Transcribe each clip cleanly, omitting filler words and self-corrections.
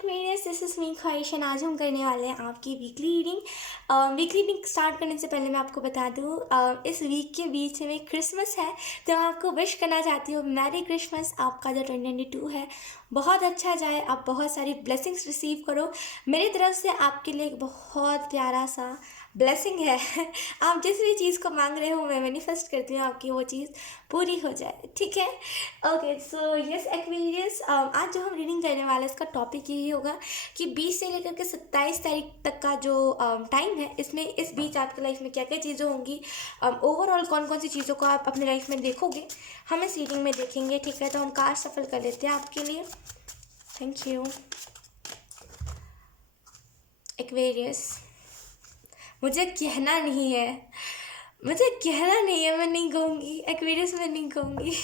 Aquarius, this is me ख्वाहिश and आज हम करने वाले हैं आपकी weekly reading. Weekly reading start करने से पहले मैं आपको बता दूं, इस वीक के बीच में क्रिसमस है, तो मैं आपको विश करना चाहती हूँ मैरी क्रिसमस। आपका जो 2022 है बहुत अच्छा जाए, आप बहुत सारी ब्लेसिंग्स रिसीव करो। मेरी तरफ से आपके लिए एक बहुत प्यारा सा ब्लेसिंग है। आप जिस भी चीज़ को मांग रहे हो मैं मैनिफेस्ट करती हूँ आपकी वो चीज़ पूरी हो जाए, ठीक है। ओके, सो यस एक्वेरियस, आज जो हम रीडिंग करने वाले हैं इसका टॉपिक यही होगा कि 20 से लेकर के 27 तारीख तक का जो टाइम है, इसमें इस बीच आपकी लाइफ में क्या क्या चीज़ें होंगी, ओवरऑल कौन कौन सी चीज़ों को आप अपनी लाइफ में देखोगे, हम इस रीडिंग में देखेंगे, ठीक है। तो हम कार्ड सफल कर लेते हैं आपके लिए। Thank you Aquarius. मुझे कहना नहीं है, मुझे कहना नहीं है, मैं नहीं कहूँगी एक्वेरियस, मैं नहीं कहूँगी।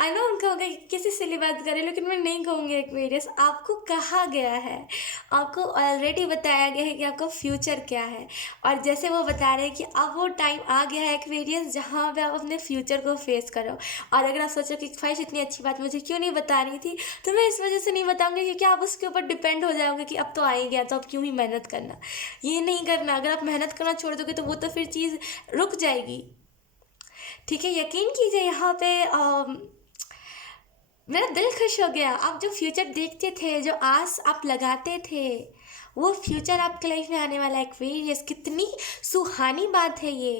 आई नो उनका होगा कि किसी सिली बात करें, लेकिन मैं नहीं कहूँगी एक्वेरियस। आपको कहा गया है, आपको ऑलरेडी बताया गया है कि आपका फ्यूचर क्या है, और जैसे वो बता रहे हैं कि अब वो टाइम आ गया है एक्वेरियस जहाँ पे आप अपने फ्यूचर को फेस करो। और अगर आप सोचो कि ख्वाहिश इतनी अच्छी बात मुझे क्यों नहीं बता रही थी, तो मैं इस वजह से नहीं बताऊँगी क्योंकि आप उसके ऊपर डिपेंड हो जाओगे कि अब तो आ ही गया तो अब क्यों ही मेहनत करना। ये नहीं करना, अगर आप मेहनत करना छोड़ दोगे तो वो तो फिर चीज़ रुक जाएगी, ठीक है। यकीन कीजिए यहाँ पे मेरा दिल खुश हो गया। आप जो फ्यूचर देखते थे, जो आस आप लगाते थे, वो फ्यूचर आपके लाइफ में आने वाला है एक्वेरियस। कितनी सुहानी बात है ये।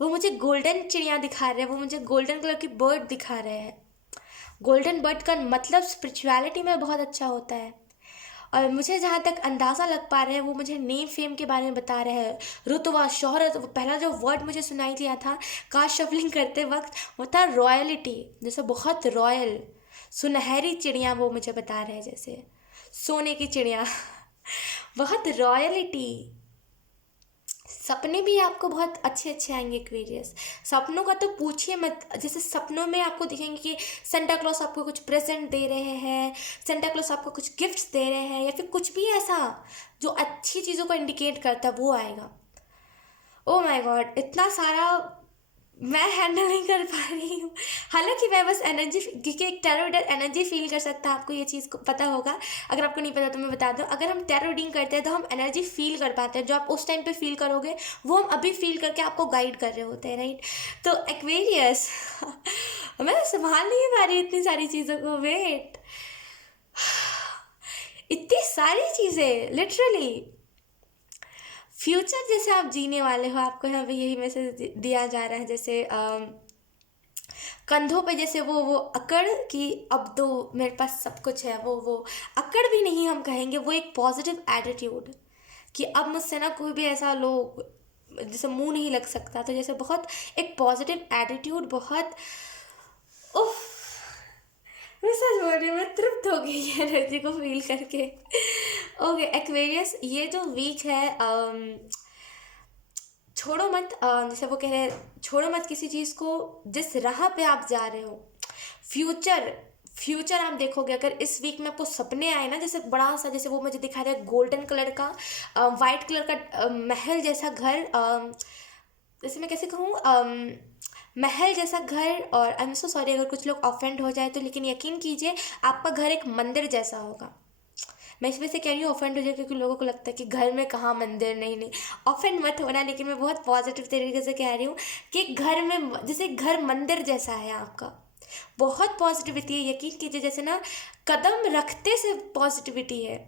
वो मुझे गोल्डन चिड़िया दिखा रहे हैं, वो मुझे गोल्डन कलर की बर्ड दिखा रहे हैं। गोल्डन बर्ड का मतलब स्पिरिचुअलिटी में बहुत अच्छा होता है। और मुझे जहाँ तक अंदाज़ा लग पा रहे हैं, वो मुझे नेम फेम के बारे में बता रहे हैं, रुतबा शोहरत। वो पहला जो वर्ड मुझे सुनाई दिया था कार्ड शफलिंग करते वक्त, वो था रॉयलिटी। जैसे बहुत रॉयल, सुनहरी चिड़िया वो मुझे बता रहे हैं, जैसे सोने की चिड़िया। बहुत रॉयलिटी। सपने भी आपको बहुत अच्छे अच्छे आएंगे एक्वेरियस। सपनों का तो पूछिए मत। जैसे सपनों में आपको दिखेंगे कि सेंटा क्लॉस आपको कुछ प्रेजेंट दे रहे हैं, सेंटा क्लॉस आपको कुछ गिफ्ट्स दे रहे हैं, या फिर कुछ भी ऐसा जो अच्छी चीज़ों को इंडिकेट करता है वो आएगा। ओ माय गॉड, इतना सारा मैं हैंडल नहीं कर पा रही हूँ। हालांकि मैं बस एनर्जी, क्योंकि एक टैरो रीडर एनर्जी फील कर सकता है, आपको ये चीज़ को पता होगा। अगर आपको नहीं पता तो मैं बता दूँ, अगर हम टैरो रीडिंग करते हैं तो हम एनर्जी फील कर पाते हैं। जो आप उस टाइम पे फील करोगे वो हम अभी फील करके आपको गाइड कर रहे होते हैं, राइट। तो एक्वेरियस, मैं संभाल नहीं पा रही इतनी सारी चीज़ों को। वेट, इतनी सारी चीज़ें लिटरली। फ्यूचर जैसे आप जीने वाले हो, आपको यहाँ पे यही मैसेज दिया जा रहा है। जैसे कंधों पे जैसे वो अकड़ कि अब तो मेरे पास सब कुछ है, वो अकड़ भी नहीं हम कहेंगे, वो एक पॉजिटिव एटीट्यूड कि अब मुझसे ना कोई भी ऐसा लोग जैसे मुंह नहीं लग सकता। तो जैसे बहुत एक पॉजिटिव एटीट्यूड, बहुत उफ, मैं सच बोल रही हूँ, मैं तृप्त हो गई एनर्जी को फील करके। ओके एक्वेरियस, ये जो वीक है, छोड़ो मत। जैसे वो कह रहे हैं, छोड़ो मत किसी चीज़ को। जिस राह पे आप जा रहे हो, फ्यूचर फ्यूचर आप देखोगे। अगर इस वीक में आपको सपने आए ना, जैसे बड़ा सा, जैसे वो मुझे दिखा रहा है गोल्डन कलर का, वाइट कलर का महल जैसा घर, जैसे मैं कैसे कहूँ, महल जैसा घर। और आई एम सो सॉरी अगर कुछ लोग ऑफेंड हो जाए तो, लेकिन यकीन कीजिए आपका घर एक मंदिर जैसा होगा। मैं इस वजह से कह रही हूँ ऑफेंड हो जाए, क्योंकि लोगों को लगता है कि घर में कहाँ मंदिर। नहीं नहीं, ऑफेंड मत होना, लेकिन मैं बहुत पॉजिटिव तरीके से कह रही हूँ कि घर में जैसे घर मंदिर जैसा है आपका। बहुत पॉजिटिविटी है, यकीन कीजिए। जैसे ना कदम रखते से पॉजिटिविटी है।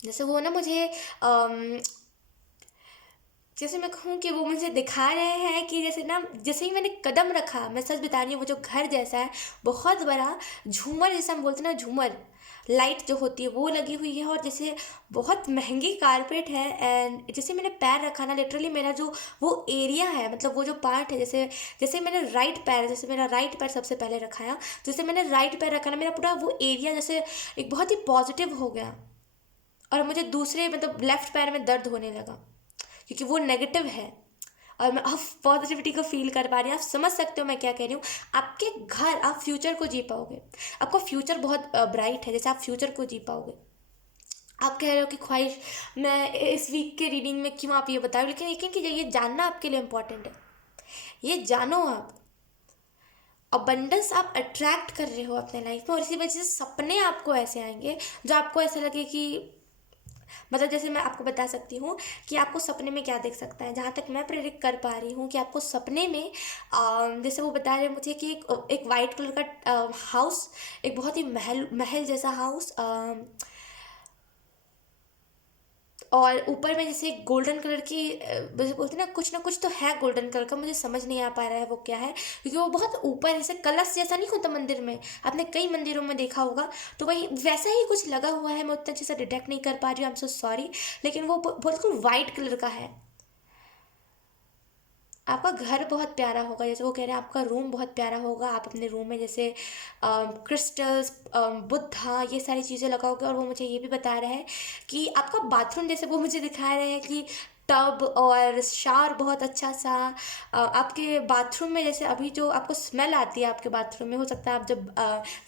जैसे वो ना मुझे जैसे मैं कहूँ कि वो मुझे दिखा रहे हैं कि जैसे ना, जैसे ही मैंने कदम रखा, मैं सच बता रही हूँ, वो जो घर जैसा है, बहुत बड़ा झूमर जैसा हम बोलते हैं ना, झूमर लाइट जो होती है वो लगी हुई है। और जैसे बहुत महंगी कारपेट है। एंड जैसे मैंने पैर रखा ना, लिटरली मेरा जो वो एरिया है, मतलब वो जो पार्ट है, जैसे जैसे मैंने राइट पैर, जैसे मेरा राइट पैर सबसे पहले रखाया, जैसे मैंने राइट पैर रखा ना, मेरा पूरा वो एरिया जैसे एक बहुत ही पॉजिटिव हो गया। और मुझे दूसरे मतलब लेफ्ट पैर में दर्द होने लगा, क्योंकि वो नेगेटिव है। और मैं अब पॉजिटिविटी को फील कर पा रही हूँ। आप समझ सकते हो मैं क्या कह रही हूँ। आपके घर, आप फ्यूचर को जी पाओगे। आपका फ्यूचर बहुत ब्राइट है, जैसे आप फ्यूचर को जी पाओगे। आप कह रहे हो कि ख्वाहिश मैं इस वीक के रीडिंग में क्यों आप ये बताओ, लेकिन यकीन कीजिए ये जानना आपके लिए इम्पोर्टेंट है। ये जानो आप। अबंडेंस आप अट्रैक्ट कर रहे हो अपने लाइफ में, और इसी वजह से सपने आपको ऐसे आएंगे जो आपको ऐसा लगे कि मतलब जैसे मैं आपको बता सकती हूँ कि आपको सपने में क्या दिख सकता है। जहाँ तक मैं प्रेडिक्ट कर पा रही हूँ कि आपको सपने में जैसे वो बता रहे हैं मुझे कि एक वाइट कलर का हाउस, एक बहुत ही महल महल जैसा हाउस, और ऊपर में जैसे गोल्डन कलर की जैसे बोलते हैं ना कुछ तो है गोल्डन कलर का, मुझे समझ नहीं आ पा रहा है वो क्या है, क्योंकि वो बहुत ऊपर जैसे कलश जैसा नहीं होता मंदिर में, आपने कई मंदिरों में देखा होगा, तो वही वैसा ही कुछ लगा हुआ है। मैं उतना अच्छे से डिटेक्ट नहीं कर पा रही हूँ, आई एम सो सॉरी, लेकिन वो बिल्कुल वाइट कलर का है। आपका घर बहुत प्यारा होगा, जैसे वो कह रहे हैं आपका रूम बहुत प्यारा होगा। आप अपने रूम में जैसे क्रिस्टल्स, बुद्धा, ये सारी चीज़ें लगाओगे। और वो मुझे ये भी बता रहा है कि आपका बाथरूम, जैसे वो मुझे दिखा रहे हैं कि टब और शावर बहुत अच्छा सा, आपके बाथरूम में जैसे अभी जो आपको स्मेल आती है आपके बाथरूम में, हो सकता है आप जब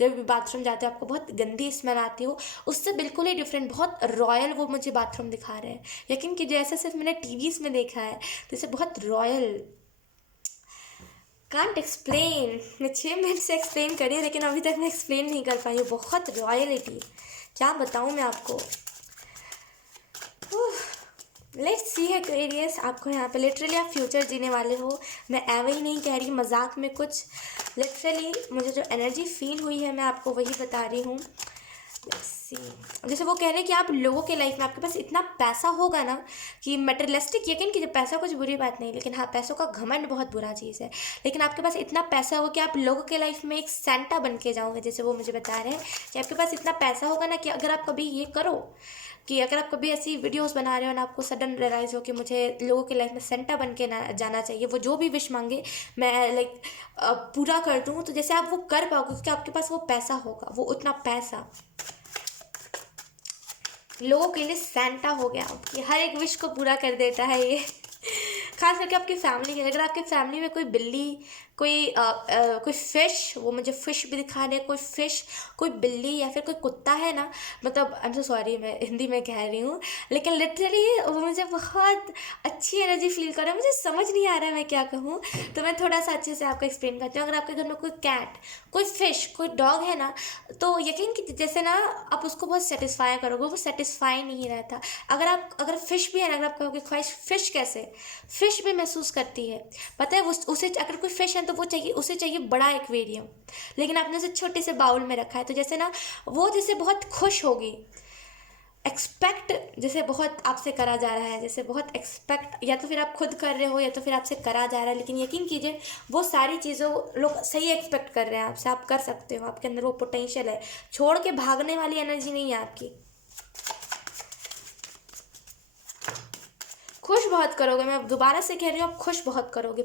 भी बाथरूम जाते हो आपको बहुत गंदी स्मेल आती हो, उससे बिल्कुल ही डिफरेंट, बहुत रॉयल वो मुझे बाथरूम दिखा रहे हैं। यकीन कीजिए ऐसा सिर्फ मैंने टीवीज़ में देखा है, तो इसे बहुत रॉयल, कांट एक्सप्लेन। मैं 6 मिनट से एक्सप्लेन करी हूँ लेकिन अभी तक मैं एक्सप्लेन नहीं कर पाई हूँ, बहुत रॉयलिटी, क्या बताऊँ मैं आपको। लेट्स सी है क्वेरियस, आपको यहाँ पे लिटरली आप फ्यूचर जीने वाले हो। मैं एवं ही नहीं कह रही मजाक में कुछ, लिटरली मुझे जो एनर्जी फील हुई है मैं आपको वही बता रही हूँ। सी जैसे वो कह रहे हैं कि आप लोगों के लाइफ में आपके पास इतना पैसा होगा ना कि मटेरियलिस्टिक, यकीन कीजिए पैसा कुछ बुरी बात नहीं, लेकिन हाँ पैसों का घमंड बहुत बुरा चीज़ है। लेकिन आपके पास इतना पैसा होगा कि आप लोगों के लाइफ में एक सेंटा बन के जाओगे। जैसे वो मुझे बता रहे हैं कि आपके पास इतना पैसा होगा ना कि अगर आप कभी ये करो कि अगर आप कभी ऐसी वीडियोस बना रहे हो ना, आपको सडन रियलाइज़ हो कि मुझे लोगों के लाइफ में सेंटा बन के ना जाना चाहिए, वो जो भी विश मांगे मैं लाइक पूरा कर दूँ, तो जैसे आप वो कर पाओगे क्योंकि आपके पास वो पैसा होगा, वो उतना पैसा लोगों के लिए सैंटा हो गया कि हर एक विश को पूरा कर देता है ये। खास करके आपकी फैमिली के, अगर आपकी फैमिली में कोई बिल्ली, कोई फिश, वो मुझे फिश भी दिखा रहे हैं, कोई फिश, कोई बिल्ली या फिर कोई कुत्ता है ना, मतलब आई एम सो सॉरी मैं हिंदी में कह रही हूँ, लेकिन लिटरली वो मुझे बहुत अच्छी एनर्जी फील कर रहा है, मुझे समझ नहीं आ रहा है मैं क्या कहूँ, तो मैं थोड़ा सा अच्छे से आपको एक्सप्लेन करती हूँ। अगर आपके घर में कोई कैट, कोई फिश, कोई डॉग है ना, तो यकीन कीजिए जैसे ना आप उसको बहुत सेटिस्फाई करोगे, वो सेटिस्फाई नहीं रहता। अगर फिश भी है ना, अगर आप कहोगे ख्वाहिश फिश कैसे, फिश भी महसूस करती है, पता है उसे अगर कोई फिश है तो वो चाहिए, उसे चाहिए बड़ा एक्वेरियम, लेकिन आपने उसे छोटे से बाउल में रखा है, तो जैसे ना वो जैसे बहुत खुश होगी, एक्सपेक्ट जैसे बहुत आपसे करा जा रहा है, जैसे बहुत एक्सपेक्ट, या तो फिर आप खुद कर रहे हो या तो फिर आपसे करा जा रहा है, लेकिन यकीन कीजिए वो सारी चीज़ों लोग सही एक्सपेक्ट कर रहे हैं आपसे, आप कर सकते हो, आपके अंदर वो पोटेंशियल है, छोड़ के भागने वाली एनर्जी नहीं है आपकी। खुश बहुत करोगे, मैं दोबारा से कह रही हूँ आप खुश बहुत करोगे,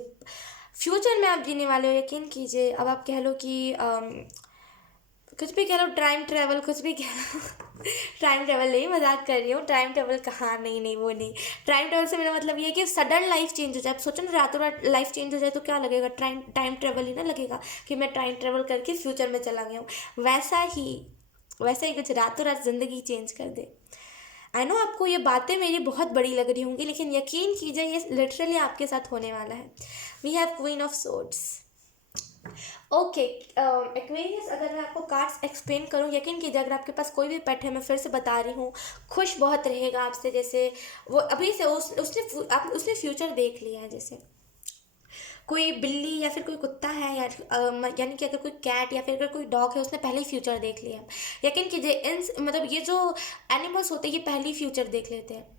फ्यूचर में आप जीने वाले हो, यकीन कीजिए। अब आप कह लो कि कुछ भी कह लो, टाइम ट्रैवल, कुछ भी कह लो। टाइम ट्रैवल नहीं, मजाक कर रही हूँ, टाइम ट्रैवल कहाँ, नहीं नहीं वो नहीं, टाइम ट्रैवल से मेरा मतलब ये है कि सडन लाइफ चेंज हो जाए। आप सोचो ना रातों रात लाइफ चेंज हो जाए तो क्या लगेगा, टाइम टाइम ट्रैवल ही ना लगेगा कि मैं टाइम ट्रैवल करके फ्यूचर में चला गया हूँ, वैसा ही कुछ रातों रात ज़िंदगी चेंज कर दे। आई नो आपको ये बातें मेरी बहुत बड़ी लग रही होंगी, लेकिन यकीन कीजिए ये लिटरली आपके साथ होने वाला है। We have queen of swords. Okay Aquarius, अगर मैं आपको कार्ड्स एक्सप्लेन करूँ, यकीन कीजिए अगर आपके पास कोई भी पेट है, मैं फिर से बता रही हूँ, खुश बहुत रहेगा आपसे। जैसे वो अभी से उसने फ्यूचर देख लिया है, जैसे कोई बिल्ली या फिर कोई कुत्ता है, या यानी कि अगर कोई कैट या फिर अगर कोई डॉग है, उसने पहले ही फ्यूचर देख लिया है। यकीन कीजिए इन मतलब ये जो एनिमल्स होते हैं ये पहले ही फ्यूचर देख लेते हैं।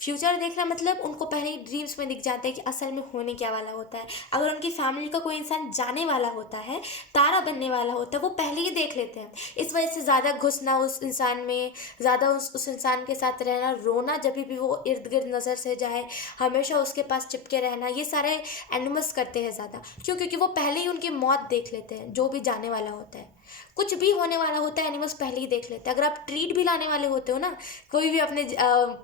फ्यूचर देखना मतलब उनको पहले ही ड्रीम्स में दिख जाता है कि असल में होने क्या वाला होता है। अगर उनकी फैमिली का कोई इंसान जाने वाला होता है, तारा बनने वाला होता है, वो पहले ही देख लेते हैं। इस वजह से ज़्यादा घुसना उस इंसान में, ज़्यादा उस इंसान के साथ रहना, रोना जब भी वो इर्द गिर्द नज़र से जाए, हमेशा उसके पास चिपके रहना, ये सारे एनिमल्स करते हैं ज़्यादा। क्यों? क्योंकि वो पहले ही उनकी मौत देख लेते हैं, जो भी जाने वाला होता है, कुछ भी होने वाला होता है, एनिमल्स पहले ही देख लेते हैं। अगर आप ट्रीट भी लाने वाले होते हो ना कोई भी अपने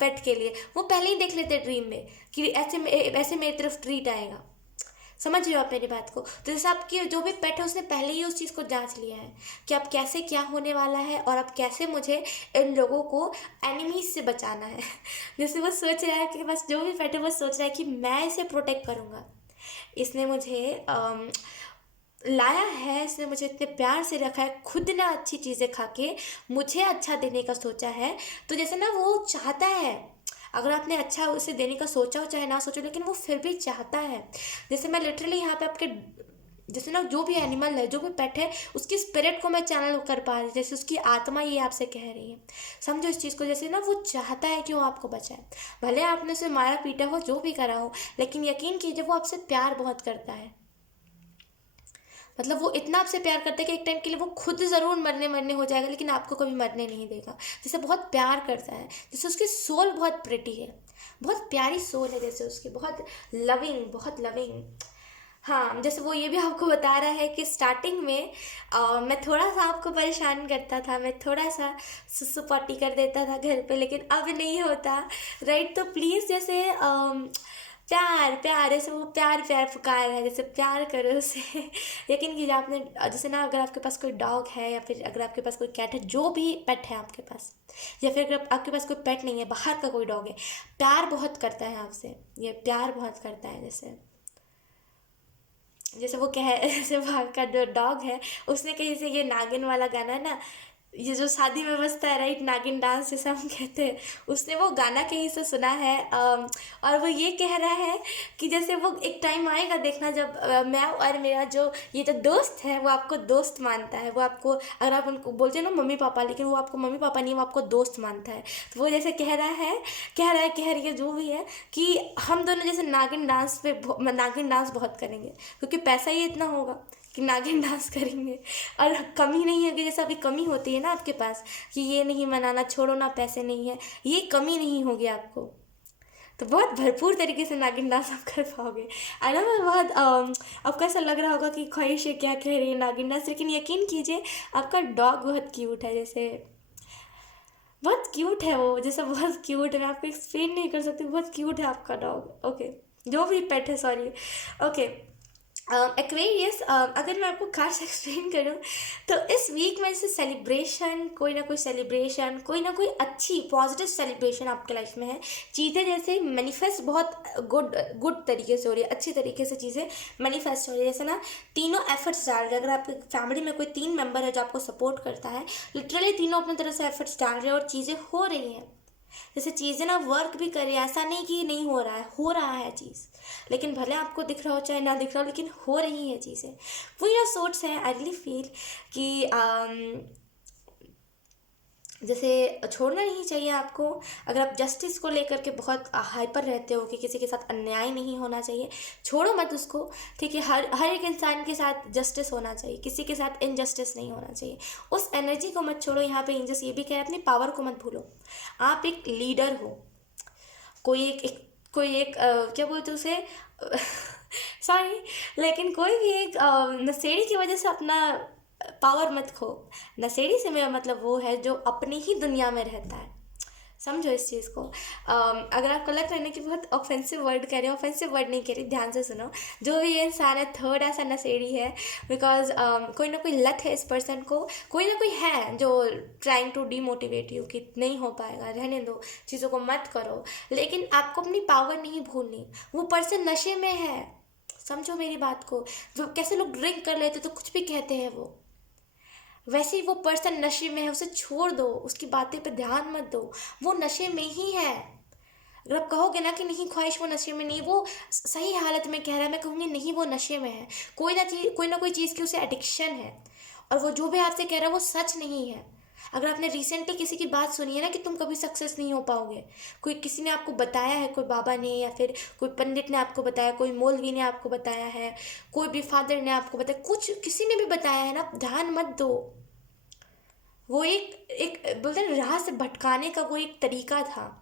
पेट के लिए, वो पहले ही देख लेते हैं ड्रीम में कि ऐसे मेरी तरफ ट्रीट आएगा। समझ रहे हो आप मेरी बात को? तो जैसे आपकी जो भी पेट है उसने पहले ही उस चीज़ को जांच लिया है कि अब कैसे क्या होने वाला है और अब कैसे मुझे इन लोगों को एनिमीज से बचाना है। जैसे वो सोच रहा है कि बस जो भी पेट है वो सोच रहा है कि मैं इसे प्रोटेक्ट करूँगा, इसने मुझे लाया है, इसने मुझे इतने प्यार से रखा है, खुद ना अच्छी चीज़ें खा के मुझे अच्छा देने का सोचा है, तो जैसे ना वो चाहता है, अगर आपने अच्छा उसे देने का सोचा हो चाहे ना सोचो, लेकिन वो फिर भी चाहता है। जैसे मैं लिटरली यहाँ पे आपके, जैसे ना जो भी एनिमल है, जो भी पेट है, उसकी स्पिरिट को मैं चैनल कर पा रही, जैसे उसकी आत्मा ये आपसे कह रही है। समझो इस चीज़ को, जैसे ना वो चाहता है कि वो आपको बचाए, भले आपने उसे मारा पीटा हो, जो भी करा हो, लेकिन यकीन कीजिए वो आपसे प्यार बहुत करता है। मतलब वो इतना आपसे प्यार करता है कि एक टाइम के लिए वो खुद ज़रूर मरने मरने हो जाएगा, लेकिन आपको कभी मरने नहीं देगा। जैसे बहुत प्यार करता है, जैसे उसकी सोल बहुत प्रिटी है, बहुत प्यारी सोल है, जैसे उसकी बहुत लविंग, बहुत लविंग। हाँ, जैसे वो ये भी आपको बता रहा है कि स्टार्टिंग में मैं थोड़ा सा आपको परेशान करता था, मैं थोड़ा सा सुसु पॉटी कर देता था घर पे, लेकिन अब नहीं होता। राइट, तो प्लीज़ जैसे प्यार प्यार, ऐसे वो प्यार प्यार पुकार है, जैसे प्यार करो उसे। यकीन कीजिए आपने, जैसे ना अगर आपके पास कोई डॉग है, या फिर अगर आपके पास कोई कैट है, जो भी पेट है आपके पास, या फिर अगर आपके पास कोई पेट नहीं है, बाहर का कोई डॉग है, प्यार बहुत करता है आपसे, ये प्यार बहुत करता है। जैसे जैसे वो कह जैसे वहाँ का जो डॉग है, उसने कहीं से ये नागिन वाला गाना ना, ये जो शादी में बजता है, राइट, नागिन डांस जैसे हम कहते हैं, उसने वो गाना कहीं से सुना है। और वो ये कह रहा है कि जैसे वो एक टाइम आएगा, देखना, जब मैं और मेरा जो ये जो दोस्त है, वो आपको दोस्त मानता है, वो आपको, अगर आप उनको बोलते हैं ना मम्मी पापा, लेकिन वो आपको मम्मी पापा नहीं, वो आपको दोस्त मानता है। तो वो जैसे कह रही है, जो भी है, कि हम दोनों जैसे नागिन डांस बहुत करेंगे, क्योंकि पैसा ही इतना होगा कि नागिन डांस करेंगे। और कमी नहीं है, कि जैसे अभी कमी होती है ना आपके पास, कि ये नहीं मनाना, छोड़ो ना, पैसे नहीं है, ये कमी नहीं होगी आपको, तो बहुत भरपूर तरीके से नागिन डांस आप कर पाओगे। आई नो, मैं बहुत आपको ऐसा लग रहा होगा कि ख्वाहिश है, क्या कह रही है नागिन डांस, लेकिन यकीन कीजिए आपका डॉग बहुत क्यूट है, जैसे बहुत क्यूट है वो, जैसे बहुत क्यूट है, मैं आपको एक्सप्लेन नहीं कर सकती, बहुत क्यूट है आपका डॉग। ओके, जो भी पेट है, सॉरी। ओके, एक्वेरियस, अगर मैं आपको खास एक्सप्लेन करूँ, तो इस वीक में जैसे सेलिब्रेशन, कोई ना कोई सेलिब्रेशन, कोई ना कोई अच्छी पॉजिटिव सेलिब्रेशन आपके लाइफ में है। चीज़ें जैसे मैनिफेस्ट बहुत गुड तरीके से हो रही है, अच्छी तरीके से चीज़ें मैनिफेस्ट हो रही है। जैसे ना तीनों एफर्ट्स डाल रहे हैं, अगर आपके फैमिली में कोई 3 मेंबर है जो आपको सपोर्ट करता है, लिटरली तीनों अपनी तरफ से एफर्ट्स डाल रहे हैं और चीज़ें हो रही हैं। जैसे चीज़ें ना वर्क भी कर रही है, ऐसा नहीं कि नहीं हो रहा है, हो रहा है चीज़, लेकिन भले आपको दिख रहा हो चाहे ना दिख रहा हो, लेकिन हो रही है चीज़ें। वो ये सोच है, आई रियली फील कि जैसे छोड़ना नहीं चाहिए आपको। अगर आप जस्टिस को लेकर के बहुत हाइपर रहते हो कि किसी के साथ अन्याय नहीं होना चाहिए, छोड़ो मत उसको, ठीक है। हर एक इंसान के साथ जस्टिस होना चाहिए, किसी के साथ इनजस्टिस नहीं होना चाहिए। उस एनर्जी को मत छोड़ो। यहाँ पे एंजल्स ये भी कह रहे हैं, अपनी पावर को मत भूलो। आप एक लीडर हो, कोई एक क्या बोलते उसे सॉरी, लेकिन कोई भी एक नशेड़ी की वजह से अपना पावर मत खो। नशेड़ी से मेरा मतलब वो है जो अपनी ही दुनिया में रहता है। समझो इस चीज़ को। अगर आपको लग रहा है ना कि बहुत ऑफेंसिव वर्ड कह रही हूँ, ऑफेंसिव वर्ड नहीं कह रही, ध्यान से सुनो। जो भी ये इंसान है थोड़ा सा नशेड़ी है, बिकॉज कोई ना कोई लत है इस पर्सन को, कोई ना कोई है जो ट्राइंग टू डीमोटिवेट यू कि नहीं हो पाएगा, रहने दो, चीज़ों को मत करो। लेकिन आपको अपनी पावर नहीं भूलनी। वो पर्सन नशे में है, समझो मेरी बात को। जो कैसे लोग ड्रिंक कर लेते तो कुछ भी कहते हैं, वो वैसे ही वो पर्सन नशे में है, उसे छोड़ दो, उसकी बातें पे ध्यान मत दो, वो नशे में ही है। अगर आप कहोगे ना कि नहीं ख्वाहिश वो नशे में नहीं, वो सही हालत में कह रहा है, मैं कहूँगी नहीं वो नशे में है। कोई ना कोई चीज़ की उसे एडिक्शन है, और वो जो भी आपसे कह रहा है वो सच नहीं है। अगर आपने रिसेंटली किसी की बात सुनी है ना कि तुम कभी सक्सेस नहीं हो पाओगे, कोई किसी ने आपको बताया है, कोई बाबा ने या फिर कोई पंडित ने आपको बताया, कोई मौलवी ने आपको बताया है, कोई भी फादर ने आपको बताया, कुछ किसी ने भी बताया है ना, ध्यान मत दो। वो एक एक बोलते हैं राह से भटकाने का वो एक तरीका था।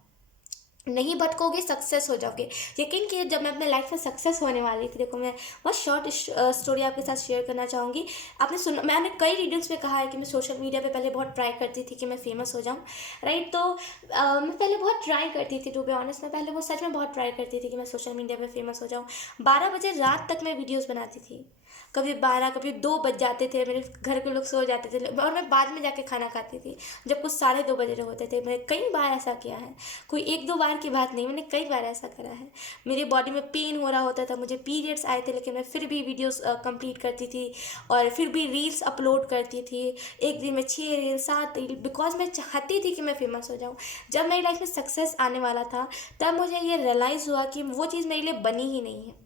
नहीं भटकोगे, सक्सेस हो जाओगे। यकीन कीजिए, जब मैं अपने लाइफ में सक्सेस होने वाली थी, देखो मैं बहुत शॉर्ट स्टोरी आपके साथ शेयर करना चाहूँगी। आपने सुना, मैंने कई रीडिंग्स में कहा है कि मैं सोशल मीडिया पे पहले बहुत ट्राई करती थी कि मैं फेमस हो जाऊँ, राइट। तो मैं पहले बहुत ट्राई करती थी, टू बी ऑनेस्ट, मैं पहले वो सच में बहुत ट्राई करती थी कि मैं सोशल मीडिया पे फेमस हो जाऊँ। 12 बजे रात तक मैं वीडियोज़ बनाती थी, कभी 12, कभी 2 बज जाते थे, मेरे घर के लोग सो जाते थे, और मैं बाद में जाके खाना खाती थी जब कुछ 2:30 बजे होते थे। मैंने कई बार ऐसा किया है। कोई 1-2 बार बार की बात नहीं, मैंने कई बार ऐसा करा है। मेरी बॉडी में पेन हो रहा होता था, मुझे पीरियड्स आए थे, लेकिन मैं फिर भी वीडियोस कंप्लीट करती थी और फिर भी रील्स अपलोड करती थी। एक दिन में 6 रील 7 रील, बिकॉज मैं चाहती थी कि मैं फेमस हो जाऊँ। जब मेरी लाइफ में सक्सेस आने वाला था तब मुझे ये रियलाइज़ हुआ कि वो चीज़ मेरे लिए बनी ही नहीं है।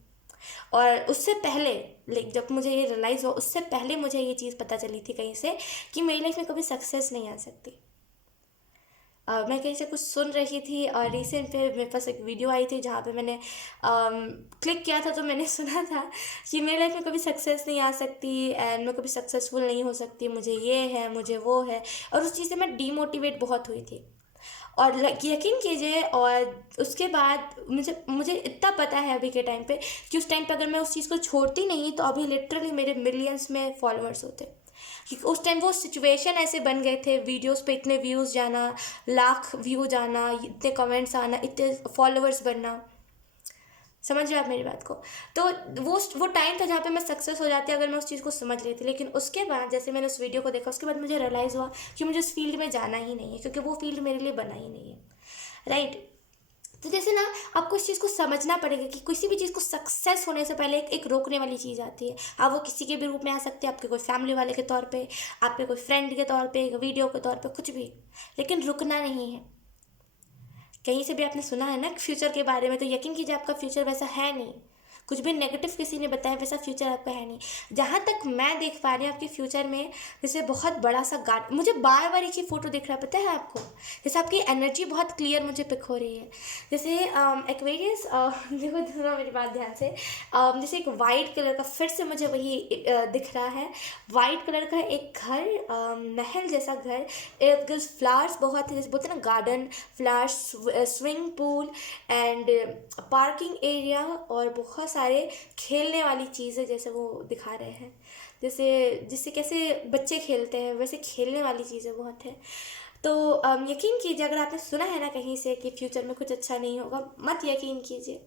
और उससे पहले, लाइक जब मुझे ये रियलाइज़ हुआ उससे पहले मुझे ये चीज़ पता चली थी कहीं से कि मेरी लाइफ में कभी सक्सेस नहीं आ सकती। मैं कहीं से कुछ सुन रही थी और रिसेंट पे मेरे पास एक वीडियो आई थी जहाँ पे मैंने क्लिक किया था, तो मैंने सुना था कि मेरी लाइफ में कभी सक्सेस नहीं आ सकती एंड मैं कभी सक्सेसफुल नहीं हो सकती, मुझे ये है, मुझे वो है। और उस चीज़ से मैं डीमोटिवेट बहुत हुई थी। और यकीन कीजिए, और उसके बाद मुझे मुझे इतना पता है अभी के टाइम पे कि उस टाइम पे अगर मैं उस चीज़ को छोड़ती नहीं तो अभी लिटरली मेरे मिलियंस में फॉलोअर्स होते। क्योंकि उस टाइम वो सिचुएशन ऐसे बन गए थे, वीडियोस पे इतने व्यूज़ जाना, लाख व्यू जाना, इतने कमेंट्स आना, इतने फॉलोअर्स बनना। समझ रहे हो आप मेरी बात को? तो वो टाइम था जहाँ पे मैं सक्सेस हो जाती अगर मैं उस चीज़ को समझ रही थी। लेकिन उसके बाद जैसे मैंने उस वीडियो को देखा, उसके बाद मुझे रियलाइज़ हुआ कि मुझे उस फील्ड में जाना ही नहीं है, क्योंकि वो फील्ड मेरे लिए बना ही नहीं है। राइट? तो जैसे ना, आपको इस चीज़ को समझना पड़ेगा कि किसी भी चीज़ को सक्सेस होने से पहले एक रोकने वाली चीज़ आती है। अब वो किसी के भी रूप में आ सकती है, आपके कोई फैमिली वाले के तौर पे, आपके कोई फ्रेंड के तौर पे, वीडियो के तौर पे, कुछ भी। लेकिन रुकना नहीं है। कहीं से भी आपने सुना है ना फ्यूचर के बारे में, तो यकीन कीजिए आपका फ्यूचर वैसा है नहीं। कुछ भी नेगेटिव किसी ने बताया वैसा फ्यूचर आपका है नहीं। जहाँ तक मैं देख पा रही हूँ आपके फ्यूचर में, जैसे बहुत बड़ा सा गार्ड, मुझे बार बार एक ही फोटो दिख रहा है, पता है आपको? जैसे आपकी एनर्जी बहुत क्लियर मुझे पिक हो रही है। जैसे एक्वेरियस, देखो सुनो मेरी बात ध्यान से। जैसे एक वाइट कलर का, फिर से मुझे वही दिख रहा है। वाइट कलर का एक घर, महल जैसा घर, इर्द गिर्द फ्लावर्स बहुत है, जैसे बोलते हैं ना garden, flowers, swimming pool and parking area, और बहुत सारे खेलने वाली चीज़ें जैसे वो दिखा रहे हैं। जैसे जिससे कैसे बच्चे खेलते हैं वैसे खेलने वाली चीज़ें बहुत है। तो यकीन कीजिए, अगर आपने सुना है ना कहीं से कि फ्यूचर में कुछ अच्छा नहीं होगा, मत यकीन कीजिए,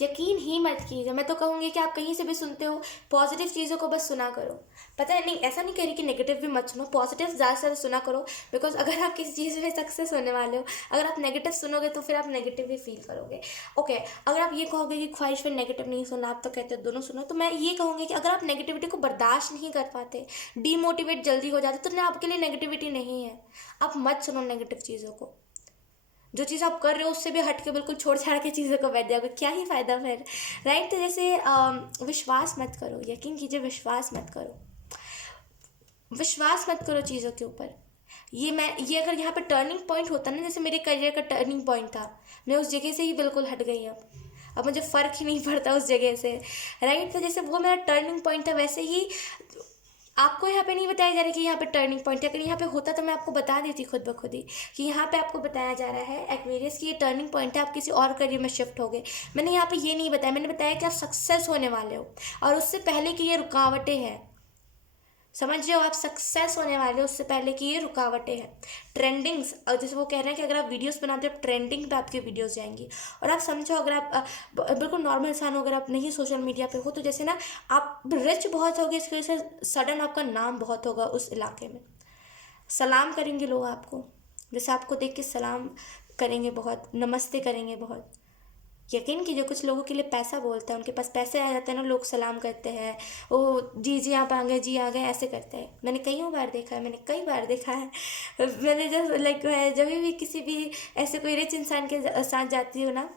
यकीन ही मत कीजिए। मैं तो कहूँगी कि आप कहीं से भी सुनते हो, पॉजिटिव चीज़ों को बस सुना करो। पता है, नहीं ऐसा नहीं कह रही कि नेगेटिव भी मत सुनो, पॉजिटिव ज़्यादा से ज़्यादा सुना करो। बिकॉज अगर आप किसी चीज़ में सक्सेस होने वाले हो, अगर आप नेगेटिव सुनोगे तो फिर आप नेगेटिव ही फील करोगे। ओके, अगर आप ये कहोगे कि ख्वाहिश में नेगेटिव नहीं सुनना, आप तो कहते हो दोनों सुनो, तो मैं ये कहूँगी कि अगर आप नेगेटिविटी को बर्दाश्त नहीं कर पाते, डीमोटिवेट जल्दी हो जाते, तो ना आपके लिए नेगेटिविटी नहीं है। आप मत सुनो नेगेटिव चीज़ों को। जो चीज़ आप कर रहे हो उससे भी हट के बिल्कुल छोड़ छाड़ के चीज़ों को बैठ जाओगे, क्या ही फ़ायदा फिर। राइट? तो जैसे विश्वास मत करो, यकीन कीजिए विश्वास मत करो, विश्वास मत करो चीज़ों के ऊपर। ये अगर यहाँ पे टर्निंग पॉइंट होता ना, जैसे मेरे करियर का टर्निंग पॉइंट था, मैं उस जगह से ही बिल्कुल हट गई। अब मुझे फ़र्क ही नहीं पड़ता उस जगह से। राइट? तो जैसे वो मेरा टर्निंग पॉइंट था, वैसे ही आपको यहाँ पे नहीं बताया जा रहा कि यहाँ पे टर्निंग पॉइंट है। अगर यहाँ पे होता तो मैं आपको बता देती खुद ब खुद ही कि यहाँ पे आपको बताया जा रहा है एक्वेरियस की ये टर्निंग पॉइंट है, आप किसी और करियर में शिफ्ट हो गए। मैंने यहाँ पे ये नहीं बताया, मैंने बताया कि आप सक्सेस होने वाले हो, और उससे पहले की ये रुकावटें हैं। समझ रहे हो? आप सक्सेस होने वाले हो उससे पहले की ये रुकावटें हैं। ट्रेंडिंग्स, और जैसे वो कह रहे हैं कि अगर आप वीडियोस बनाते हो ट्रेंडिंग पे आपकी वीडियोस जाएंगी। और आप समझो, अगर आप बिल्कुल नॉर्मल इंसान हो, अगर आप नहीं सोशल मीडिया पे हो, तो जैसे ना आप रिच बहुत होगे, इसकी वजह से सडन आपका नाम बहुत होगा उस इलाके में। सलाम करेंगे लोग आपको, जैसे आपको देख के सलाम करेंगे, बहुत नमस्ते करेंगे बहुत। यकीन कीजिए, कुछ लोगों के लिए पैसा बोलता है, उनके पास पैसे आ जाते हैं ना, लोग सलाम करते हैं, ओ जी जी आप आ गए, जी आ गए, ऐसे करते हैं। मैंने कई बार देखा है, मैंने कई बार देखा है। मैंने जब लाइक जब भी किसी भी ऐसे कोई रिच इंसान के साथ जाती हूँ ना,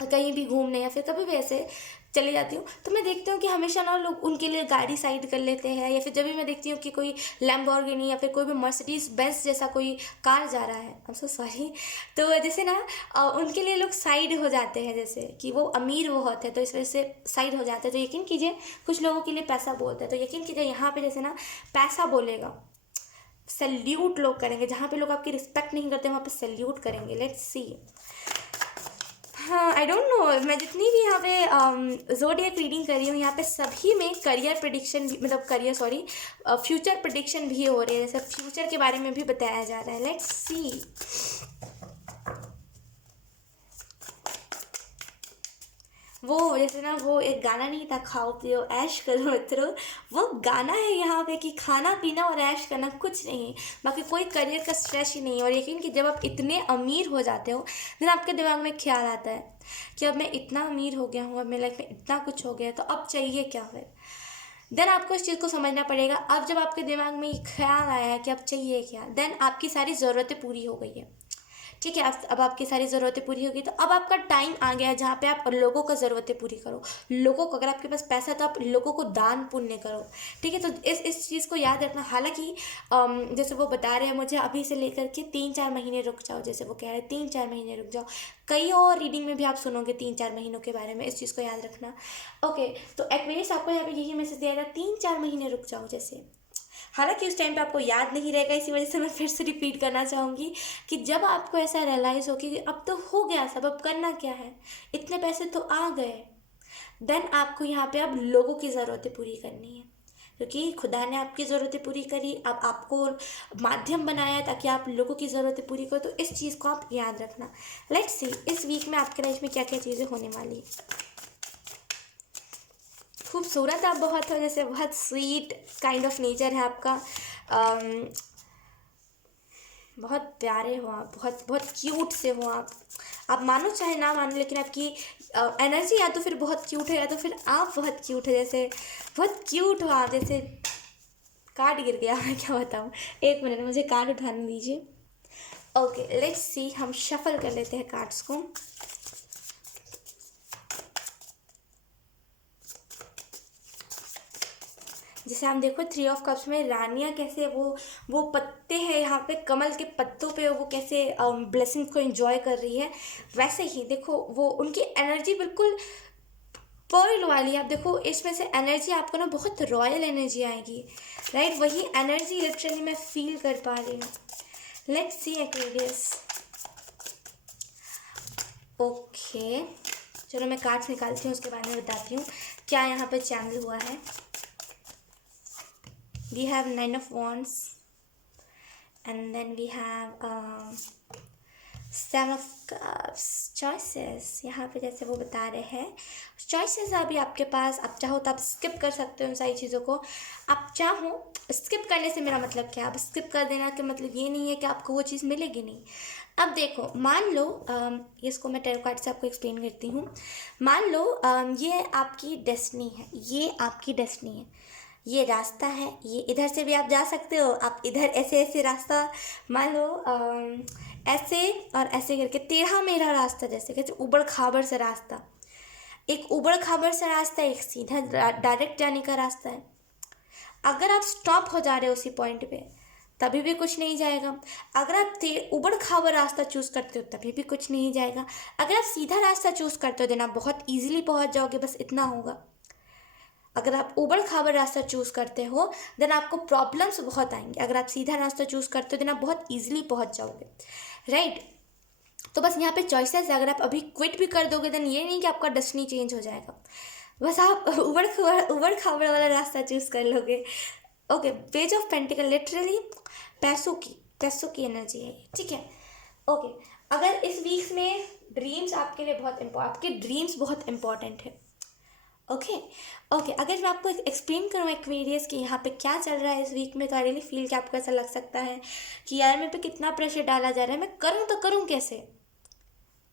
कहीं भी घूमने या फिर कभी भी ऐसे चली जाती हूँ, तो मैं देखती हूँ कि हमेशा ना लोग उनके लिए गाड़ी साइड कर लेते हैं। या फिर जब भी मैं देखती हूँ कि कोई लैम्बोर्गिनी या फिर कोई भी मर्सिडीज बेंज जैसा कोई कार जा रहा है, आई एम सो सॉरी, तो जैसे ना उनके लिए लोग साइड हो जाते हैं, जैसे कि वो अमीर बहुत है तो इस वजह से साइड हो जाते हैं। तो यकीन कीजिए, कुछ लोगों के लिए पैसा बोलता है, तो यकीन कीजिए यहाँ पे जैसे ना पैसा बोलेगा, सैल्यूट लोग करेंगे। जहाँ पे लोग आपकी रिस्पेक्ट नहीं करते वहाँ पे सैल्यूट करेंगे। Let's see. हाँ, आई डोंट नो, मैं जितनी भी यहाँ पे ज़ोडिएक रीडिंग कर रही हूँ, यहाँ पे सभी में करियर प्रिडिक्शन, मतलब करियर सॉरी फ्यूचर प्रिडिक्शन भी हो रही है, जैसे फ्यूचर के बारे में भी बताया जा रहा है। Let's see. वो जैसे ना वो एक गाना नहीं था, खाओ पियो ऐश करो मित्रों, वो गाना है यहाँ पे कि खाना पीना और ऐश करना, कुछ नहीं, बाकी कोई करियर का स्ट्रेस ही नहीं है। और यकीन कि जब आप इतने अमीर हो जाते हो, फिर आपके दिमाग में ख्याल आता है कि अब मैं इतना अमीर हो गया हूँ, अब मेरी लाइफ में इतना कुछ हो गया, तो अब चाहिए क्या फिर। देन आपको इस चीज़ को समझना पड़ेगा। अब जब आपके दिमाग में ये ख्याल आया है कि अब चाहिए क्या, देन आपकी सारी ज़रूरतें पूरी हो गई है, ठीक है। अब आपकी सारी ज़रूरतें पूरी होगी, तो अब आपका टाइम आ गया है जहाँ पे आप लोगों को ज़रूरतें पूरी करो। लोगों को, अगर आपके पास पैसा है तो आप लोगों को दान पुण्य करो, ठीक है। तो इस चीज़ को याद रखना। हालांकि जैसे वो बता रहे हैं मुझे अभी से लेकर के 3-4 महीने रुक जाओ, जैसे वो कह रहे हैं 3-4 महीने रुक जाओ, कई और रीडिंग में भी आप सुनोगे 3-4 महीनों के बारे में, इस चीज़ को याद रखना। ओके, तो एक्वेरियस आपको यहाँ पे यही मैसेज दिया जाएगा, 3-4 महीने रुक जाओ जैसे। हालांकि उस टाइम पे आपको याद नहीं रहेगा, इसी वजह से मैं फिर से रिपीट करना चाहूँगी कि जब आपको ऐसा रियलाइज़ हो कि अब तो हो गया सब, अब करना क्या है, इतने पैसे तो आ गए, देन आपको यहाँ पे अब लोगों की ज़रूरतें पूरी करनी है, क्योंकि खुदा ने आपकी ज़रूरतें पूरी करी, अब आपको माध्यम बनाया ताकि आप लोगों की ज़रूरतें पूरी करो। तो इस चीज़ को आप याद रखना। लेट्स सी इस वीक में आपके लाइफ में क्या क्या चीज़ें होने वाली है। खूबसूरत आप बहुत हो, जैसे बहुत स्वीट काइंड ऑफ नेचर है आपका, बहुत प्यारे हो आप, बहुत बहुत क्यूट से हो आप मानो चाहे ना मानो, लेकिन आपकी एनर्जी या तो फिर बहुत क्यूट है या तो फिर आप बहुत क्यूट है, जैसे बहुत क्यूट हो आप। जैसे कार्ड गिर गया, मैं क्या बताऊँ, एक मिनट मुझे कार्ड उठाने दीजिए। ओके लेट्स सी, हम शफल कर लेते हैं कार्ड्स को। जैसे हम देखो 3 ऑफ कप्स में रानियाँ कैसे वो पत्ते हैं यहाँ पे, कमल के पत्तों पे वो कैसे ब्लेसिंग को एंजॉय कर रही है, वैसे ही देखो वो उनकी एनर्जी बिल्कुल पर्ल वाली। आप देखो इसमें से एनर्जी आपको ना बहुत रॉयल एनर्जी आएगी, राइट, वही एनर्जी लिटरली मैं फील कर पा रही हूँ। Let's see Aquarius. ओके चलो मैं कार्ड्स निकालती हूँ, उसके बारे में बताती हूँ क्या यहाँ पे चैनल हुआ है। We have 9 of Wands, and then we have 7 of Cups, choices। यहाँ पे जैसे वो बता रहे हैं चॉइसेस अभी आपके पास, आप चाहो तो आप स्किप कर सकते हो उन सारी चीज़ों को। आप चाहो, स्किप करने से मेरा मतलब क्या, आप स्किप कर देना का मतलब ये नहीं है कि आपको वो चीज़ मिलेगी नहीं। अब देखो मान लो इसको मैं टैरो कार्ड से आपको एक्सप्लेन करती हूँ। मान लो ये आपकी डेस्टिनी है, ये आपकी डेस्टिनी है, ये रास्ता है, ये इधर से भी आप जा सकते हो, आप इधर ऐसे ऐसे रास्ता, मान लो ऐसे और ऐसे करके टेढ़ा मेढ़ा रास्ता, जैसे कैसे उबड़ खाबड़ सा रास्ता, एक उबड़ खाबड़ सा रास्ता, एक सीधा डायरेक्ट जाने का रास्ता है। अगर आप स्टॉप हो जा रहे हो उसी पॉइंट पे तभी भी कुछ नहीं जाएगा। अगर आप उबड़ खाबड़ रास्ता चूज़ करते हो तभी भी कुछ नहीं जाएगा। अगर आप सीधा रास्ता चूज़ करते हो देन आप बहुत ईजिली पहुंच जाओगे, बस इतना होगा। अगर आप उबड़ खाबड़ रास्ता चूज़ करते हो देन आपको प्रॉब्लम्स बहुत आएंगे। अगर आप सीधा रास्ता चूज़ करते हो देन आप बहुत ईजिली पहुंच जाओगे, राइट। तो बस यहाँ पे चॉइसेस है। अगर आप अभी क्विट भी कर दोगे देन ये नहीं कि आपका डेस्टिनी चेंज हो जाएगा, बस आप उबड़ खाबड़ वाला रास्ता चूज़ कर लोगे। Okay, page of pentacle literally पैसों की एनर्जी है, ठीक है। ओके, अगर इस वीक में ड्रीम्स आपके लिए बहुत आपके ड्रीम्स बहुत इंपॉर्टेंट है। ओके अगर मैं आपको एक्सप्लेन करूँ एक्वेरियस कि यहाँ पे क्या चल रहा है इस वीक में, तो आई रियली फील कि आपको ऐसा लग सकता है कि यार मेरे पे कितना प्रेशर डाला जा रहा है, मैं करूँ तो करूँ कैसे,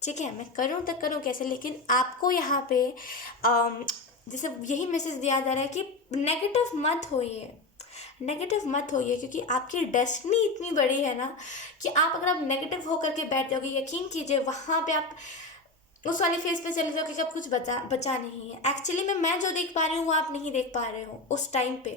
ठीक है, मैं करूँ तो करूँ कैसे। लेकिन आपको यहाँ पे जैसे यही मैसेज दिया जा रहा है कि नेगेटिव मत होइए, क्योंकि आपकी डेस्टिनी इतनी बड़ी है ना कि अगर आप नेगेटिव होकर के बैठ जाओगे, यकीन कीजिए वहाँ पे आप उस वाले फेज पे चले जाओगे कि अब कुछ बचा नहीं है। एक्चुअली मैं जो देख पा रही हूँ वो आप नहीं देख पा रहे हो उस टाइम पे।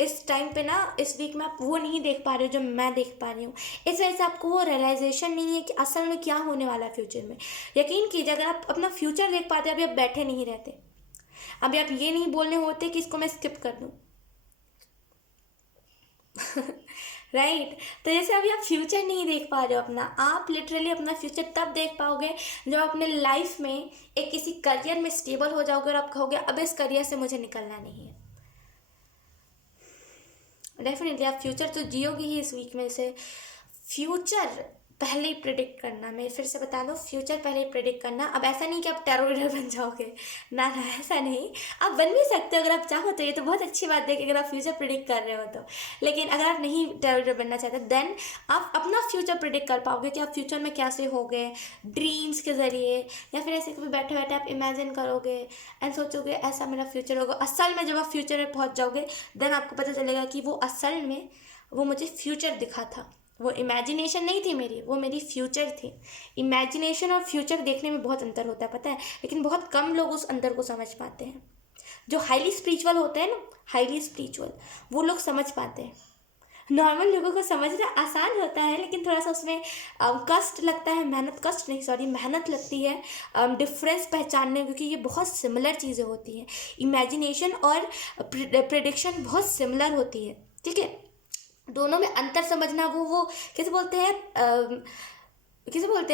इस टाइम पे ना इस वीक में आप वो नहीं देख पा रहे हो जो मैं देख पा रही हूँ। इस वजह से आपको वो रियलाइजेशन नहीं है कि असल में क्या होने वाला है फ्यूचर में। यकीन कीजिए अगर आप अपना फ्यूचर देख पाते अभी आप बैठे नहीं रहते, अभी आप ये नहीं बोलने होते कि इसको मैं स्किप कर दूँ राइट तो जैसे अभी आप फ्यूचर नहीं देख पा रहे हो अपना, आप लिटरली अपना फ्यूचर तब देख पाओगे जब अपने लाइफ में एक किसी करियर में स्टेबल हो जाओगे और आप कहोगे अब इस करियर से मुझे निकलना नहीं है। डेफिनेटली आप फ्यूचर तो जियोगे ही इस वीक में से। फ्यूचर पहले ही प्रिडिक्ट करना। मैं फिर से बता दूं, फ्यूचर पहले ही प्रिडिक्ट करना। अब ऐसा नहीं कि आप टैरो रीडर बन जाओगे, ना ना, ऐसा नहीं। आप बन भी सकते हो अगर आप चाहो तो, ये तो बहुत अच्छी बात है कि अगर आप फ्यूचर प्रिडिक्ट कर रहे हो तो। लेकिन अगर आप नहीं टैरो रीडर बनना चाहते देन आप अपना फ्यूचर प्रिडिक्ट कर पाओगे कि आप फ्यूचर में कैसे होगे, ड्रीम्स के ज़रिए, या फिर ऐसे कभी बैठे बैठे आप इमेजिन करोगे एंड सोचोगे ऐसा मेरा फ्यूचर होगा। असल में जब आप फ्यूचर में पहुँच जाओगे देन आपको पता चलेगा कि वो असल में वो मुझे फ्यूचर दिखा था, वो इमेजिनेशन नहीं थी मेरी, वो मेरी फ्यूचर थी। इमेजिनेशन और फ्यूचर देखने में बहुत अंतर होता है पता है, लेकिन बहुत कम लोग उस अंतर को समझ पाते हैं। जो हाईली स्पिरिचुअल होते हैं ना, हाईली स्पिरिचुअल, वो लोग समझ पाते हैं। नॉर्मल लोगों को समझना आसान होता है, लेकिन थोड़ा सा उसमें कष्ट लगता है, मेहनत लगती है डिफरेंस पहचानने में, क्योंकि ये बहुत सिमिलर चीज़ें होती हैं। इमेजिनेशन और प्रिडिक्शन बहुत सिमिलर होती है, ठीक है। दोनों में अंतर समझना, वो कैसे बोलते हैं,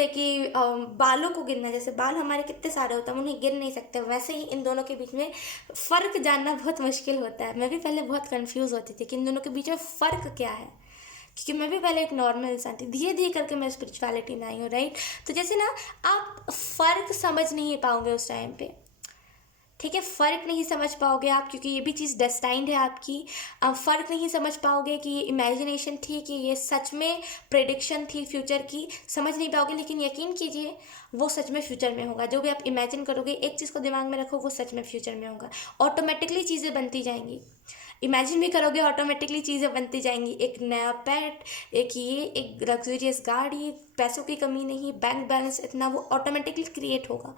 कि बालों को गिनना। जैसे बाल हमारे कितने सारे होते हैं, हम उन्हें गिन नहीं सकते, वैसे ही इन दोनों के बीच में फ़र्क जानना बहुत मुश्किल होता है। मैं भी पहले बहुत कंफ्यूज होती थी कि इन दोनों के बीच में फ़र्क क्या है, क्योंकि मैं भी पहले एक नॉर्मल इंसान थी, धीरे धीरे करके मैं स्पिरिचुअलिटी में आई हूँ, राइट। तो जैसे ना आप फ़र्क समझ नहीं पाओगे उस टाइम पे, ठीक है, फ़र्क नहीं समझ पाओगे आप, क्योंकि ये भी चीज़ डेस्टाइंड है आपकी। फ़र्क नहीं समझ पाओगे कि ये इमेजिनेशन थी कि ये सच में प्रेडिक्शन थी फ्यूचर की, समझ नहीं पाओगे। लेकिन यकीन कीजिए वो सच में फ्यूचर में होगा। जो भी आप इमेजिन करोगे, एक चीज़ को दिमाग में रखो, वो सच में फ्यूचर में होगा। ऑटोमेटिकली चीज़ें बनती जाएंगी, इमेजिन भी करोगे ऑटोमेटिकली चीज़ें बनती जाएंगी। एक नया पेट, एक लग्जरियस गाड़ी, पैसों की कमी नहीं, बैंक बैलेंस इतना, वो ऑटोमेटिकली क्रिएट होगा।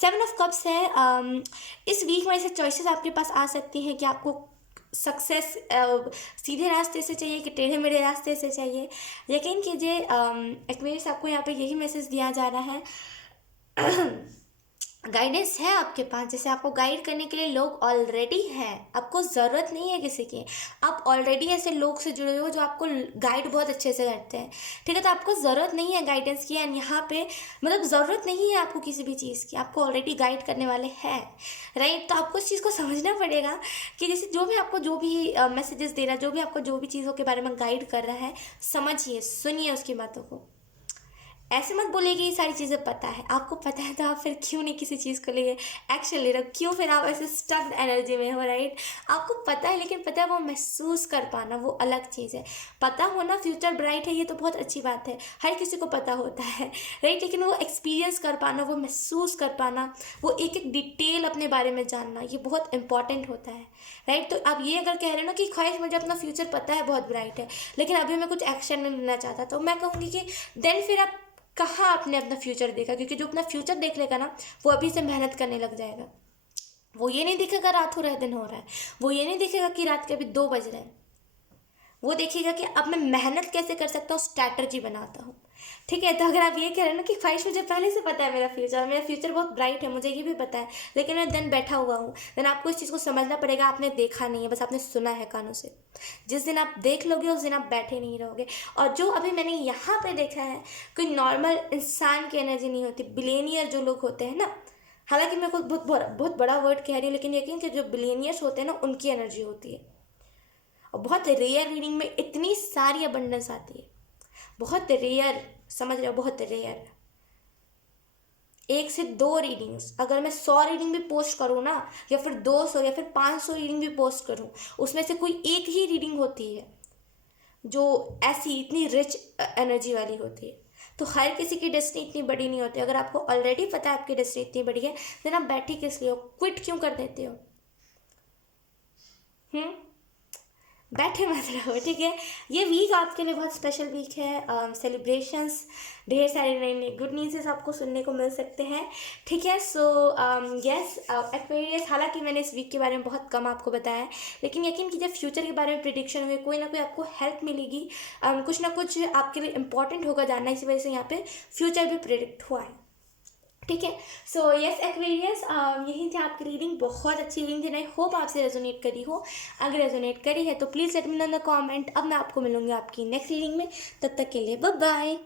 7 ऑफ कप्स है। इस वीक में ऐसे चॉइसेस आपके पास आ सकती हैं कि आपको सक्सेस सीधे रास्ते से चाहिए कि टेढ़े मेढ़े रास्ते से चाहिए। यकीन कीजिए एक्वेरियस, आपको यहाँ पे यही मैसेज दिया जा रहा है। गाइडेंस है आपके पास, जैसे आपको गाइड करने के लिए लोग ऑलरेडी हैं, आपको ज़रूरत नहीं है किसी की। आप ऑलरेडी ऐसे लोग से जुड़े हो जो आपको गाइड बहुत अच्छे से करते हैं, ठीक है। तो आपको ज़रूरत नहीं है गाइडेंस की, एंड यहाँ पे मतलब ज़रूरत नहीं है आपको किसी भी चीज़ की, आपको ऑलरेडी गाइड करने वाले हैं, राइट। तो आपको इस चीज़ को समझना पड़ेगा कि जैसे जो भी आपको जो भी मैसेजेस दे रहा है, जो भी आपको जो भी चीज़ों के बारे में गाइड कर रहा है, समझिए, सुनिए उसकी बातों को। ऐसे मत बोलिए कि ये सारी चीज़ें पता है, आपको पता है तो आप फिर क्यों नहीं किसी चीज़ को लिए एक्शन ले रहे हो, क्यों फिर आप ऐसे स्टक्ड एनर्जी में हो, राइट। आपको पता है, लेकिन पता है वो महसूस कर पाना वो अलग चीज़ है। पता होना फ्यूचर ब्राइट है, ये तो बहुत अच्छी बात है, हर किसी को पता होता है, राइट। लेकिन वो एक्सपीरियंस कर पाना, वो महसूस कर पाना, वो एक एक डिटेल अपने बारे में जानना, ये बहुत इंपॉर्टेंट होता है, राइट। तो आप ये अगर कह रहे हो ना कि ख्वाहिश मुझे अपना फ्यूचर पता है, बहुत ब्राइट है, लेकिन अभी मैं कुछ एक्शन नहीं लेना चाहता, तो मैं कहूँगी कि देन फिर आप कहाँ आपने अपना फ्यूचर देखा, क्योंकि जो अपना फ्यूचर देख लेगा ना, वो अभी से मेहनत करने लग जाएगा। वो ये नहीं देखेगा रात हो रहा है दिन हो रहा है, वो ये नहीं देखेगा कि रात के अभी 2 बज रहे हैं, वो देखेगा कि अब मैं मेहनत कैसे कर सकता हूँ, स्ट्रैटेजी बनाता हूँ, ठीक है। तो अगर आप ये कह रहे हैं ना कि ख्वाहिश मुझे पहले से पता है मेरा फ्यूचर बहुत ब्राइट है, मुझे ये भी पता है, लेकिन मैं दिन बैठा हुआ हूँ, देन आपको इस चीज़ को समझना पड़ेगा। आपने देखा नहीं है, बस आपने सुना है कानों से। जिस दिन आप देख लोगे उस दिन आप बैठे नहीं रहोगे। और जो अभी मैंने यहाँ पे देखा है, कोई नॉर्मल इंसान की एनर्जी नहीं होती। बिलियनियर जो लोग होते हैं ना, हालांकि मैं कुछ बहुत बड़ा वर्ड कह रही हूँ, लेकिन यकीन कि जो बिलियनियर्स होते हैं ना, उनकी एनर्जी होती है। और बहुत रेयर रीडिंग में इतनी सारी अबंडेंस आती है, बहुत रेयर, समझ रहे हो, बहुत रेयर। 1 से 2 रीडिंग्स, अगर मैं 100 रीडिंग भी पोस्ट करूँ ना, या फिर 200 या फिर 500 रीडिंग भी पोस्ट करूँ, उसमें से कोई एक ही रीडिंग होती है जो ऐसी इतनी रिच एनर्जी वाली होती है। तो हर किसी की डेस्टिनी इतनी बड़ी नहीं होती। अगर आपको ऑलरेडी पता है आपकी डेस्टिनी इतनी बड़ी है, देन आप बैठी किस लिए हो, क्विट क्यों कर देते हो, बैठे मत रहो, ठीक है। ये वीक आपके लिए बहुत स्पेशल वीक है। सेलिब्रेशंस, ढेर सारे नए नए गुड न्यूज़ आपको सुनने को मिल सकते हैं, ठीक है। सो यस एक्वेरियस, हालांकि मैंने इस वीक के बारे में बहुत कम आपको बताया है, लेकिन यकीन कीजिए फ्यूचर के बारे में प्रिडिक्शन हुए, कोई ना कोई आपको हेल्प मिलेगी, कुछ ना कुछ आपके लिए इंपॉर्टेंट होगा जानना, इसी वजह से यहाँ पे फ्यूचर भी प्रिडिक्ट हुआ है, ठीक है। सो यस एक्वेरियस, यही थी आपकी रीडिंग, बहुत अच्छी रीडिंग थी। आई होप आपसे रेजोनेट करी हो। अगर रेजोनेट करी है तो please let me know in the comment. अब मैं आपको मिलूंगी आपकी नेक्स्ट रीडिंग में, तब तक के लिए बाय बाय।